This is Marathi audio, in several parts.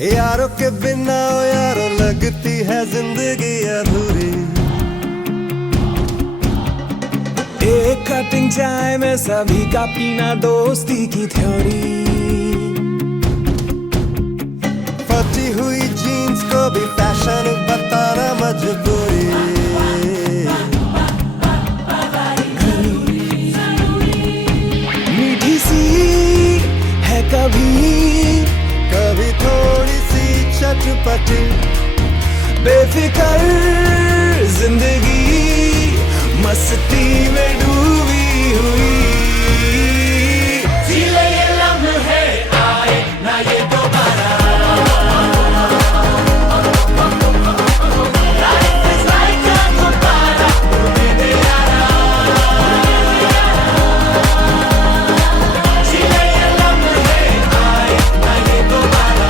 यारों के बिना ओ यारो लगती है जिंदगी अधूरी। एक कटिंग चाय में सभी का पीना दोस्ती की थ्योरी। फटी हुई जीन्स को भी फैशन बताना मजबूरी। मीठी सी है कभी कभी थोड़ी सी चटपटी। बेफिकर जिंदगी मस्ती में डूबी हुई। जी ले ये लम्हे आए ना ये दोबारा। Life is like a दोबारा मेरे यारा। जी ले ये लम्हे आए ना ये दोबारा।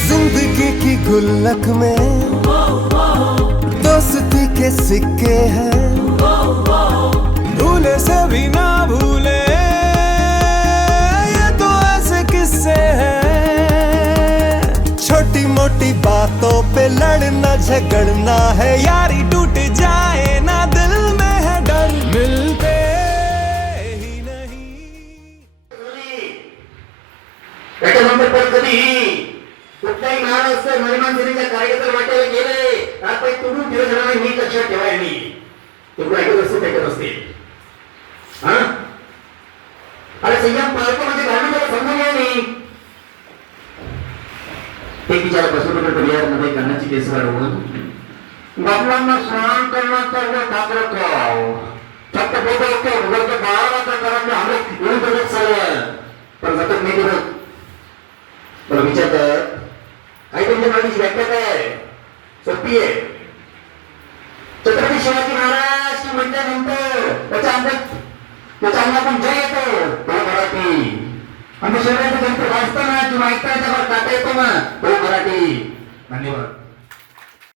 जिंदगी की गुल्लक में दोस्ती के सिक्के हैं। भूले से भी ना भूले ये तो ऐसे किस्से हैं। छोटी मोटी बातों पे लड़ना झगड़ना है। यारी टूट जाए ना दिल में है डर मिलते ही नहीं। त्याच्यानंतर पण कधीही कुठल्याही महाराष्ट्र निर्माण दिनीच्या कार्यक्रम वाटेला गेले आपण तुडून दिवस राहणार मी लक्षात ठेवायला नाही. तुम्ही ऐकत असते ऐकत असते हा अरे संयम पाळतो म्हणजे भांडण मला समजून घ्या नाही. एक विचार बसवतो परिवार मध्ये कानाची केस वाढवून बाबलांना स्नान करण्याचा ठाकरे ठेवाव फक्त बोलतो उघडतो बाळाला तर करायचं आम्ही येऊन बघत चालू पण जातात नाही करत. मला विचारतात आई तुमच्या मागची व्याख्या काय आहे? सोपी आहे. छत्रपती शिवाजी महाराज की म्हटल्यानंतर त्याच्या अंगातून जय येतो तो मराठी. आणि शहराचं गणित वाचताना किंवा ऐकता याच्यावर काटा येतो ना तो मराठी. धन्यवाद.